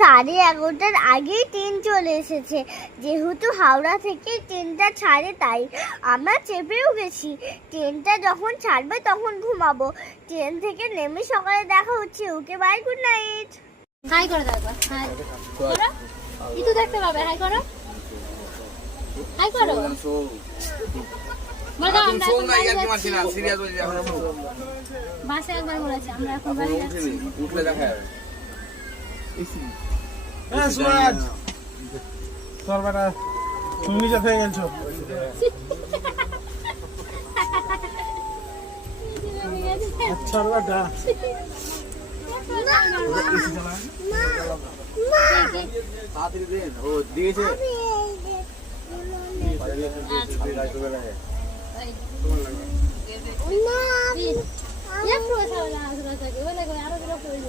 11:30 আগেই ট্রেন চলে এসেছে। যেহেতু হাওড়া থেকে ট্রেনটা ছাড়ে তাই আমরা চেপেও গেছি। ট্রেনটা যখন ছাড়বে তখন ঘুমাবো। ট্রেন থেকে নেমে সকালে দেখা হচ্ছে। Okay bye, good night. হাই করে দাও একবার, হাই করো। ইতু দেখতে পাবে, হাই করো, হাই করো। বলে দাও আমরা এখন বাড়ি যাচ্ছি। বাসে একবার বলেছি আমরা এখন বাড়ি যাচ্ছি। উঠলে দেখা যাবে। হ্যাঁ সুরাজ তোর বেটা তুমি যা হয়ে গেছো আচ্ছা বেটা তাড়াতাড়ি দেন, ও দিয়েছে। একটু আরো বিরক্ত হয়ে